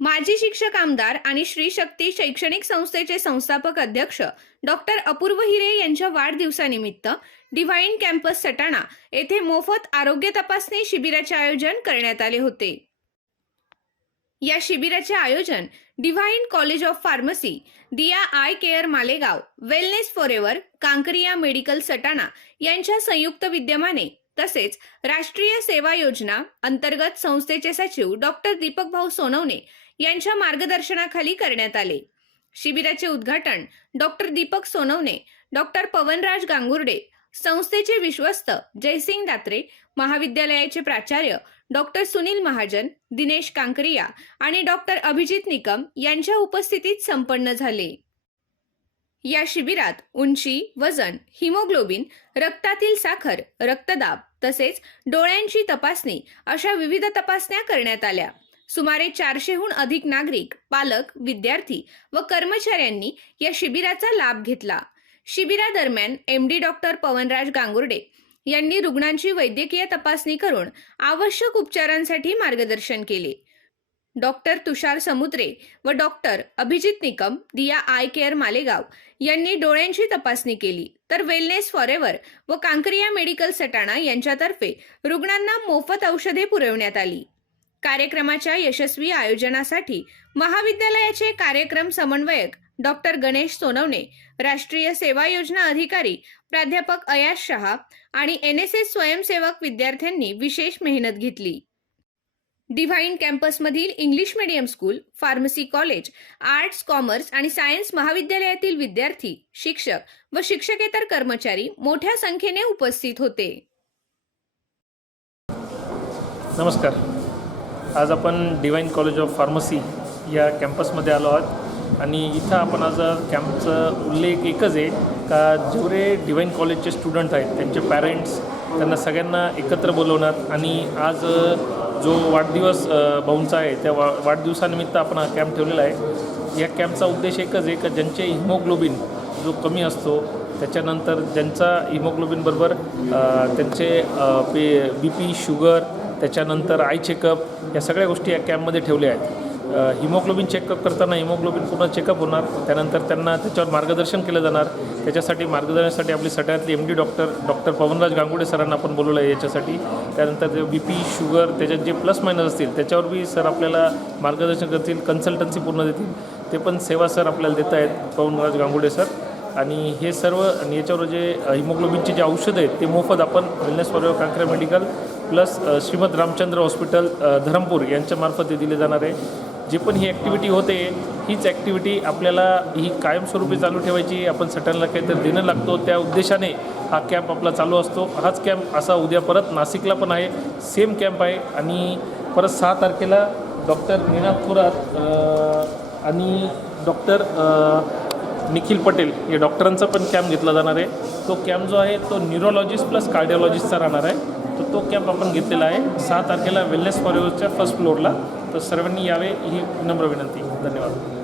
माजी शिक्षक आमदार आणि श्री शक्ती शैक्षणिक संस्थेचे संस्थापक अध्यक्ष डॉक्टर अपूर्व हिरे यांच्या वाढदिवसानिमित्त डिव्हाइन कॅम्पस सटाणा येथे मोफत आरोग्य तपासणी शिबिराचे आयोजन करण्यात आले होते. या शिबिराचे आयोजन divine college of pharmacy Diya eye care Malegaon wellness forever Kankaria medical Satana यांच्या संयुक्त विद्यमाने तसेच राष्ट्रीय सेवा योजना अंतर्गत संस्थेचे सचिव डॉक्टर दीपक भाऊ सोनवणे यांच्या मार्गदर्शनाखाली करण्यात आले. शिबिराचे उद्घाटन डॉक्टर दीपक सोनवणे डॉक्टर पवनराज गांगुर्डे संस्थेचे विश्वस्त जयसिंग दात्रे महाविद्यालयाचे प्राचार्य डॉक्टर सुनील महाजन दिनेश कांकरिया आणि डॉक्टर अभिजित निकम यांच्या उपस्थितीत संपन्न झाले. या शिबिरात उंची वजन हिमोग्लोबिन रक्तातील साखर रक्तदाब तसेच डोळ्यांची तपासणी अशा विविध तपासण्या करण्यात आल्या. सुमारे चारशेहून अधिक नागरिक पालक विद्यार्थी व कर्मचाऱ्यांनी या शिबिराचा लाभ घेतला. शिबिरादरम्यान M D doctor Pawanraj Gangurde यांनी रुग्णांची वैद्यकीय तपासणी करून आवश्यक उपचारांसाठी मार्गदर्शन केले. डॉक्टर तुषार समुद्रे व doctor Abhijit Nikam Diya eye care Malegaon यांनी डोळ्यांची तपासणी केली. तर वेलनेस फॉरेवर व कांकरिया मेडिकल सटाणा यांच्यातर्फे रुग्णांना मोफत औषधे पुरवण्यात आली. कार्यक्रमाच्या यशस्वी आयोजनासाठी महाविद्यालयाचे कार्यक्रम समन्वयक डॉक्टर गणेश सोनवणे राष्ट्रीय सेवा योजना अधिकारी प्राध्यापक अयाश शहा आणि एन एस एस स्वयंसेवक विद्यार्थ्यांनी विशेष मेहनत घेतली. Divine कॅम्पसमधील English medium school pharmacy college arts commerce आणि सायन्स महाविद्यालयातील विद्यार्थी शिक्षक व शिक्षकेतर कर्मचारी मोठ्या संख्येने उपस्थित होते. नमस्कार. आज आपण डिवाइन कॉलेज ऑफ फार्मसी या कॅम्पसमध्ये आलो आहोत आणि इथं आपण आज कॅम्पचा उल्लेख एकच आहे का जेवढे डिवाइन कॉलेजचे स्टुडंट आहेत त्यांचे पॅरेंट्स त्यांना सगळ्यांना एकत्र बोलवण्यात आणि आज जो वाढदिवस भाऊंचा आहे त्या वा वाढदिवसानिमित्त आपण हा कॅम्प ठेवलेला आहे. या कॅम्पचा उद्देश एकच आहे का ज्यांचे हिमोग्लोबिन जो कमी असतो त्याच्यानंतर ज्यांचा हिमोग्लोबिनबरोबर त्यांचे पे बी पी शुगर त्याच्यानंतर आय चेकअप या सगळ्या गोष्टी या कॅम्पमध्ये ठेवल्या आहेत. हिमोग्लोबिन चेकअप करताना हिमोग्लोबिन पूर्ण चेकअप होणार. त्यानंतर त्यांना त्याच्यावर मार्गदर्शन केलं जाणार. त्याच्यासाठी मार्गदर्शनासाठी आपली सगळ्यातली M D doctor doctor Pawanraj Gangude सरांना आपण बोलवलं आहे याच्यासाठी. त्यानंतर ते बी पी शुगर त्याच्यात जे प्लस मायनस असतील त्याच्यावर बी सर आपल्याला मार्गदर्शन करतील कन्सल्टन्सी पूर्ण देतील. ते पण सेवा सर आपल्याला देत आहेत पवनराज गांगुडे सर. आणि हे सर्व आणि याच्यावर जे हिमोग्लोबिनचे जे औषधं आहेत ते मोफत आपण wellness for Kankare medical plus Shrimad Ramchandra hospital Dharampur यांच्यामार्फत ते दिले जाणार आहे. जे पण ही ॲक्टिव्हिटी होते हीच ॲक्टिव्हिटी आपल्याला ही कायमस्वरूपी चालू ठेवायची. आपण सटनला काहीतरी देणं लागतो. त्या उद्देशाने हा कॅम्प आपला चालू असतो. हाच कॅम्प असा उद्या परत नाशिकला पण आहे. सेम कॅम्प आहे. आणि परत सहा तारखेला डॉक्टर निनाद थोरात आणि डॉक्टर निखिल पटेल या डॉक्टरांचा पण कॅम्प घेतला जाणार आहे. तो कॅम्प जो आहे तो न्यूरोलॉजिस्ट प्लस कार्डिओलॉजिस्टचा राहणार आहे. तर तो कॅम्प आपण घेतलेला आहे. सहा तारखेला वेलनेस फॉरेवरच्या फर्स्ट फ्लोअरला तर सर्वांनी यावे ही नम्र विनंती. धन्यवाद.